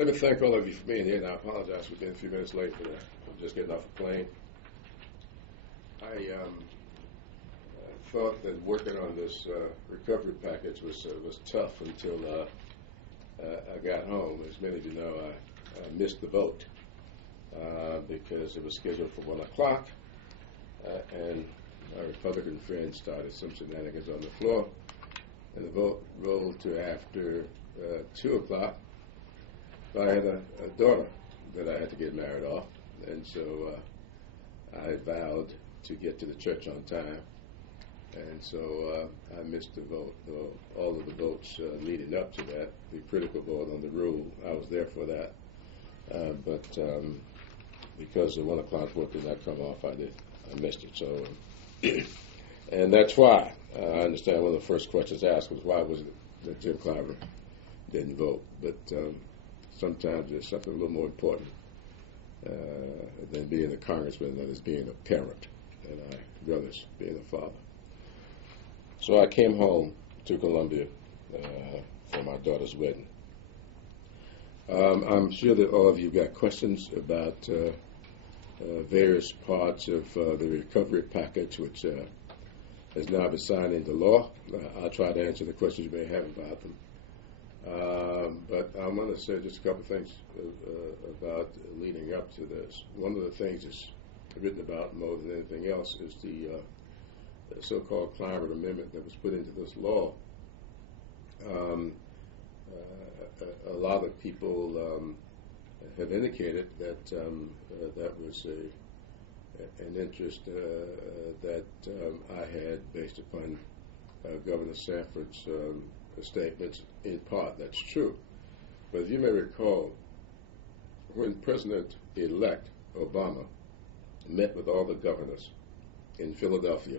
Let me thank all of you for being here, and I apologize for being a few minutes late for that. I'm just getting off a plane. I thought that working on this recovery package was tough until I got home. As many of you know, I missed the vote because it was scheduled for 1 o'clock, and our Republican friends started some shenanigans on the floor, and the vote rolled to after 2 o'clock. But I had a daughter that I had to get married off, and so I vowed to get to the church on time, and so I missed the vote. All of the votes leading up to that, the critical vote on the rule, I was there for that, but because the 1 o'clock vote did not come off, I missed it. So, and that's why I understand one of the first questions asked was why was it that Jim Clyburn didn't vote, but sometimes there's something a little more important than being a congressman, that is being a parent, and I relish being a father. So I came home to Columbia for my daughter's wedding. I'm sure that all of you got questions about various parts of the recovery package, which has now been signed into law. I'll try to answer the questions you may have about them. But I'm going to say just a couple of things about leading up to this. One of the things that's written about more than anything else is the so-called climate amendment that was put into this law. A lot of people have indicated that that was an interest that I had based upon Governor Sanford's statements. In part, that's true. But if you may recall, when President-elect Obama met with all the governors in Philadelphia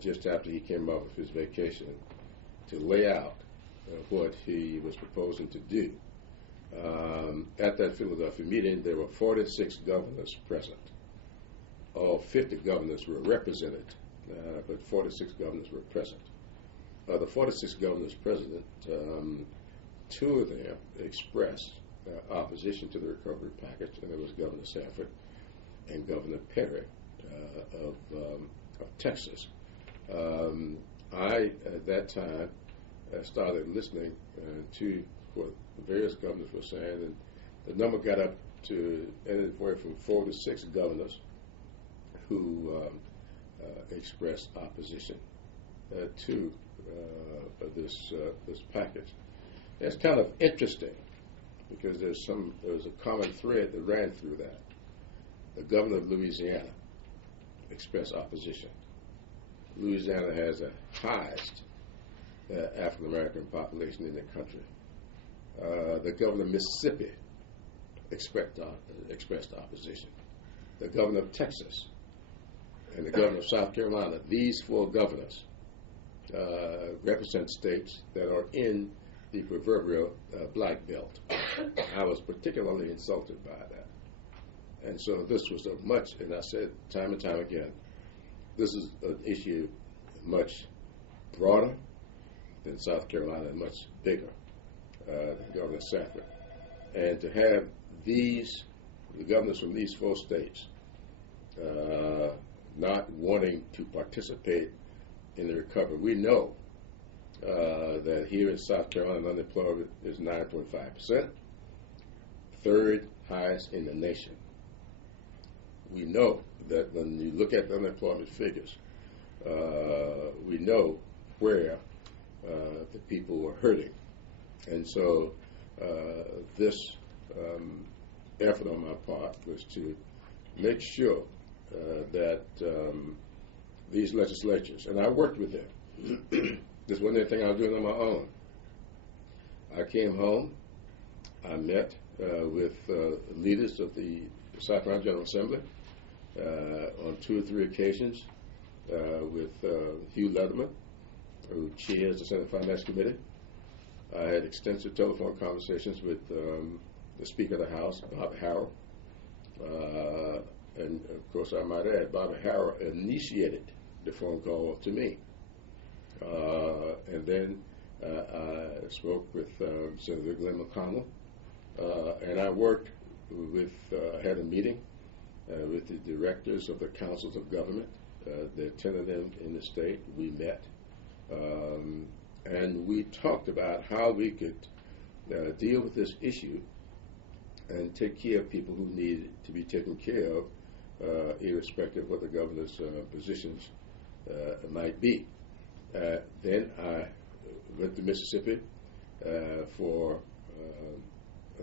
just after he came off of his vacation to lay out what he was proposing to do, at that Philadelphia meeting, there were 46 governors present. All 50 governors were represented, but 46 governors were present. The 46 governors present, 2 of them expressed opposition to the recovery package, and it was Governor Sanford and Governor Perry of Texas. I, at that time, started listening to what the various governors were saying, and the number got up to anywhere from 4 to 6 governors who expressed opposition to this package. It's kind of interesting because there's a common thread that ran through that. The governor of Louisiana expressed opposition. Louisiana has the highest African American population in the country. The governor of Mississippi expressed opposition. The governor of Texas and the governor of South Carolina, these 4 governors represent states that are in the proverbial black belt. I was particularly insulted by that. And so this was a much, and I said time and time again, this is an issue much broader than South Carolina and much bigger than Governor Sanford. And to have the governors from these 4 states not wanting to participate in the recovery. We know that here in South Carolina, unemployment is 9.5%, 3rd highest in the nation. We know that when you look at the unemployment figures, we know where the people were hurting. And so this effort on my part was to make sure that these legislatures, and I worked with them. This wasn't anything I was doing on my own. I came home, I met with leaders of the South Carolina General Assembly on 2 or 3 occasions, with Hugh Letterman, who chairs the Senate Finance Committee. I had extensive telephone conversations with the Speaker of the House, Bob Harrell. And of course, I might add, Bob Harrell initiated the phone call to me. And then I spoke with Senator Glenn McConnell, and I worked with, had a meeting with the directors of the councils of government. There are 10 of them in the state. We met, and we talked about how we could deal with this issue and take care of people who need to be taken care of, irrespective of what the governor's positions might be. Then I went to Mississippi for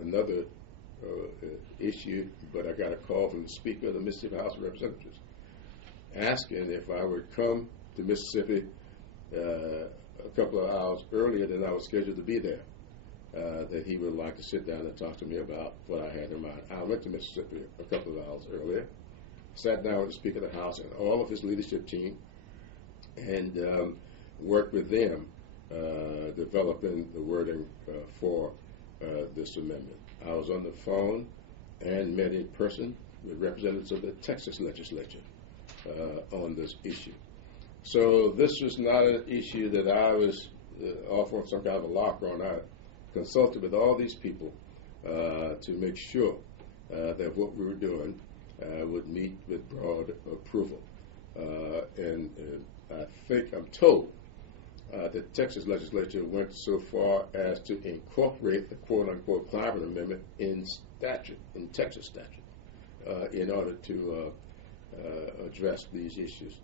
another issue, but I got a call from the Speaker of the Mississippi House of Representatives asking if I would come to Mississippi a couple of hours earlier than I was scheduled to be there, that he would like to sit down and talk to me about what I had in mind. I went to Mississippi a couple of hours earlier, sat down with the Speaker of the House and all of his leadership team, and worked with them developing the wording for this amendment. I was on the phone and met in person with representatives of the Texas legislature on this issue. So this was not an issue that I was offering some kind of a lock on. I consulted with all these people to make sure that what we were doing would meet with broad approval. And I think, I'm told, the Texas legislature went so far as to incorporate the quote-unquote Clyburn Amendment in statute, in Texas statute, in order to address these issues.